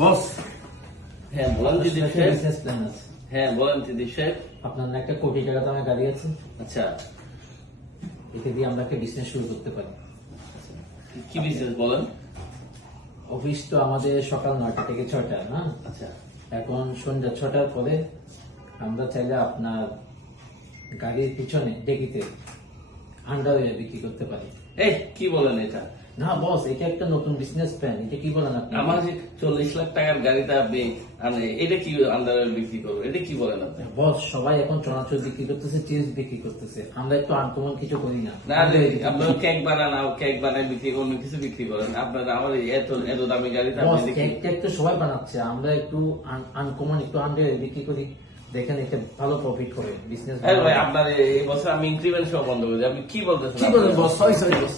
বস, হ্যাঁ বলেন দিদি সাহেব। বিজনেস প্ল্যান আছে। হ্যাঁ বলেন দিদি সাহেব। আপনার না একটা কোটি টাকা দামের গাড়ি আছে, আচ্ছা, এতে দিয়ে আমরা একটা বিজনেস শুরু করতে পারি। কি বিজনেস বলেন? অফিস তো আমাদের সকাল 9টা থেকে 6টা না, আচ্ছা, এখন সন্ধ্যা 6টার পরে আমরা চাইলে আপনার গাড়ির পিছনে ডেকিতে আন্ডারওয়্যার বিক্রি করতে পারি। এই কি বলেন এটা? না বস, এটা একটা নতুন বিজনেস প্ল্যান। এটা কি বলেন আপনি? আমার যে 40 লাখ টাকার গাড়িটা আপনি এটা কি আন্ডার বিক্রি করবো? এটা কি বলেন আপনি? বস, সবাই এখন চনাচল বিক্রি করতেছে, চিজ বিক্রি করতেছে, আমরা একটু আনকমন কিছু করি না। না রে, আপনারা কেক বানান, কেক বানায় বিক্রি, অন্য কিছু বিক্রি করেন। আপনারা আমার এত এত দামি গাড়িটা বস, আপনি কেক টেক তো সবাই বানাচ্ছে, আমরা একটু আনকমন, একটু আন্ডারওয়্যার বিক্রি করি, দেখেন এটা ভালো প্রফিট করে বিজনেস। ভাই আপনার এই বছর আমি ইনক্রিমেন্ট সহ বন্ধ করে দিই। আপনি কি বলতেছেন? কি বলেন বস? Sorry boss.